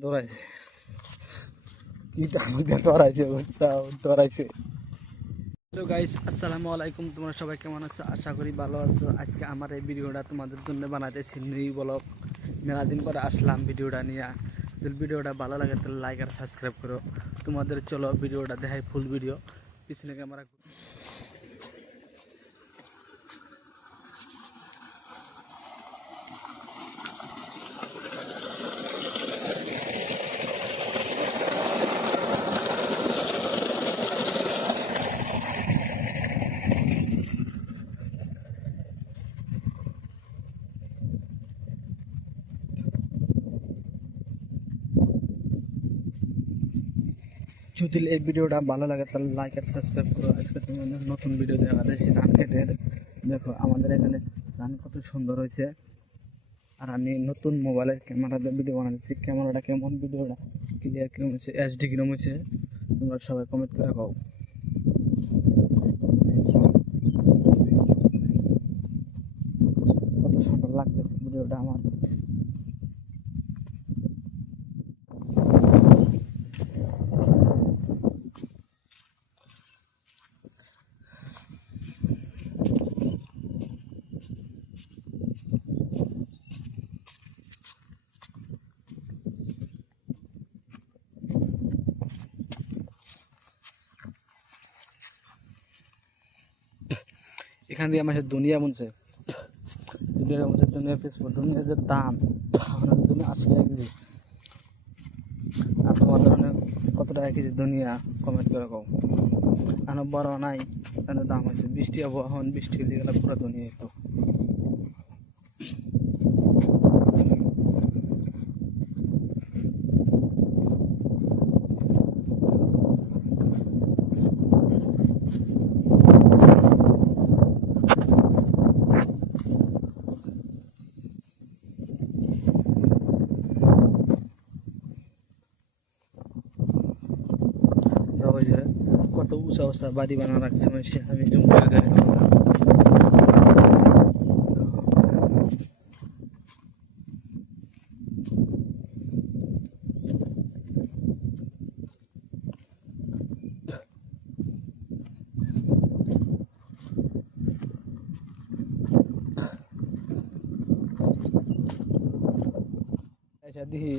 দৌড়াইছে কি আমাদের ডরাইছে বুঝছাও ডরাইছে। Hello guys, আসসালামু আলাইকুম। তোমরা সবাই কেমন আছো? আশা করি ভালো আছো। আজকে আমার এই ভিডিওটা তোমাদের জন্য বানাইতেছি নিউ ব্লগ। মেলা দিন পরে আসলাম ভিডিওটা নিয়ে। যদি ভিডিওটা ভালো লাগে তাহলে লাইক আর সাবস্ক্রাইব করো। তোমাদের চলো ভিডিওটা দেখাই ফুল ভিডিও। পিছনে ক্যামেরা যদি এই ভিডিওটা ভালো লাগে তাহলে লাইক আর সাবস্ক্রাইব করো। আজকে তোমাদের নতুন ভিডিও দেখা যাচ্ছে ধান খেতে। দেখো আমাদের এখানে ধান কত সুন্দর হয়েছে। আর আমি নতুন মোবাইলের ক্যামেরাতে ভিডিও বানাচ্ছি। ক্যামেরাটা কেমন, ভিডিওটা ক্লিয়ার কিরম হয়েছে, এইচডি কিরম হয়েছে, তোমরা সবাই কমেন্ট করে পাও। কত সুন্দর লাগতেছে ভিডিওটা আমার। এখান দিয়ে আমার দুনিয়া বলছে, দুনিয়া ফেসবুক, দুনিয়ার যে দাম দুনিয়া 80 টাকা কেজি। আর তোমাদের অনেক কত টাকা কেজি দুনিয়া কমেন্ট করে কও। আর বড় নাই তাদের দাম হয়েছে 20 টাকা। এখন 20 টাকা দিয়ে গেলে পুরো দুনিয়া একটু কত উঁচা উঁচা বাড়ি বানা রাখছে মানুষে। আমি জুম করে দেখাই দেখি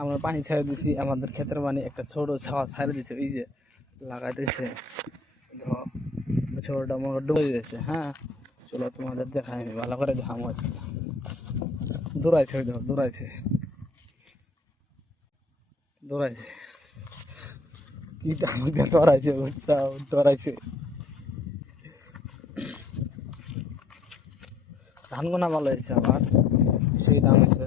আমরা পানি ছেড়ে দিছি। আমাদের ক্ষেতের পানি একটা ছোট ছাওয়া ছেড়ে দিছে, ওই যে লাগাইতেছে। ছোটটা মনে ডুবে গেছে। হ্যাঁ চলো তোমাদের দেখাই, আমি ভালো করে দেখাবো আজকে। দৌড়াইছে, ওই দেখো দৌড়াইছে দৌড়াইছে কি আমাদের ডরাইছে বুঝছাও ডরাইছে। ধান গোনা ভালো হয়েছে, আবার সেই দাম হয়েছে।